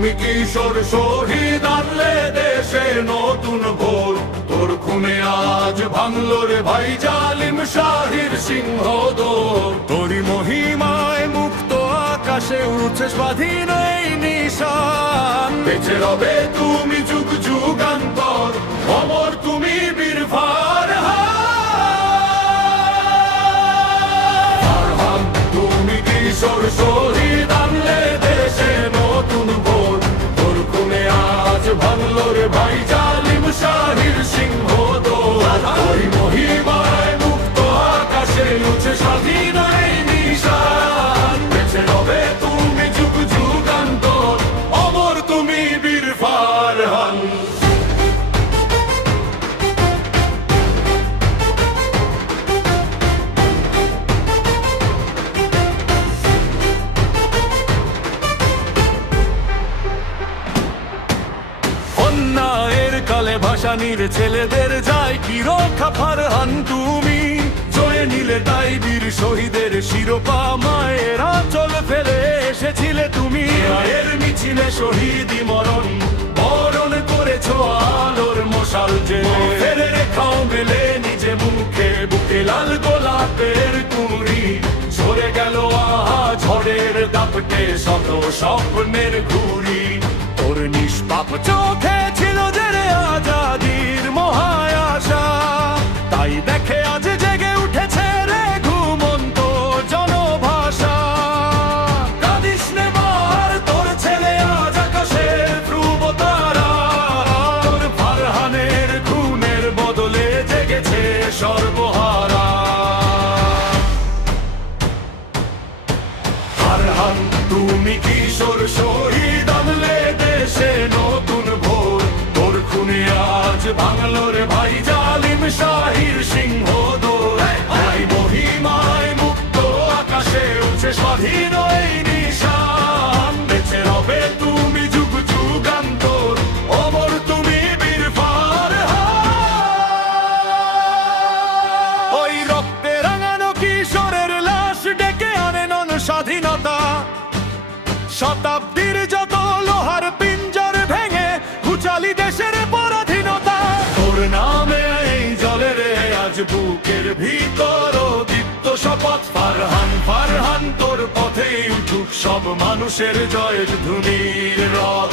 তুমি কিশোর শহীদ আনলে দেশে নতুন ভোর। তোর খুনে আজ ভাঙলো রে ভাই জালিম শাহির সিংহদোর। তোরি মহিমায় মুক্ত আকাশে উঠছে স্বাধীন এই নিশান। বেঁচে রবে তুমি যুগ যুগান্তর, অমর তুমি বীর ফারহান। তুমি কিশোর শহীদ আনলে দেশে নতুন ভোর। তোর খুনে আজ ভাঙলো রে ভাই জালিম শাহির সিংহদোর। তোরি মহিমায় মুক্ত আকাশে উঠছে স্বাধীন এই নিশান। বেঁচে রবে তুমি যুগ যুগান্তর, অমর তুমি বীর ফারহান। অন্যায়ের কালে ভাসানির ছেলেদের যায় কি রক্ষা ফারহান তুমি। জয়ে নিলে তাই বীর শহীদের শিরোপা মায়ের আঁচল ফেলে এসেছিলে তুমি। মায়ের মিছিলে শহীদি মরণ বরণ করেছো আলোর মশাল যে। ফেলে রেখাও মেলে নিজে মুখে, বুকে লাল গোলাপের কুঁড়ি। ঝরে গেল আহা ঝড়ের দাপটে শত স্বপ্নের ঘুড়ি। তোর নিষ্পাপ চোখে ছিল যে রে আজাদির মহায়াশা। তাই দেখে আজ জেগে উঠেছে রে ঘুমন্ত জনভাষা। কাঁদিস নে মার, তোর ছেলে আজ আকাশে ধ্রুব তারা। তোর ফারহানের খুনের বদলে জেগেছে সর্বহারা। ফারহান তুমি কিশোর শহীদ আনলে দেশে নতুন ভোর। তোর খুনে আজ ভাঙলো রে ভাই জালিম শাহির সিংহদোর। ভাই মহিমায় মুক্ত আকাশে উঠছে স্বাধীন এই নিশান। বেঁচে রবে তুমি যুগ যুগান্তর, অমর তুমি বীর ফারহান। ওই রক্তে রাঙানো কিশোরের লাশ ডেকে আনে নন স্বাধীনতা। শতাব্দীর যত লোহার পিঞ্জর ভেঙে ঘুচালি দেশের পরাধীনতা। তোর নামে এই জলে রে আজ বুকের ভিতর দীপ্ত শপথ। ফারহান ফারহান তোর পথেই উঠুক সব মানুষের জয়ের ধ্বনির রথ।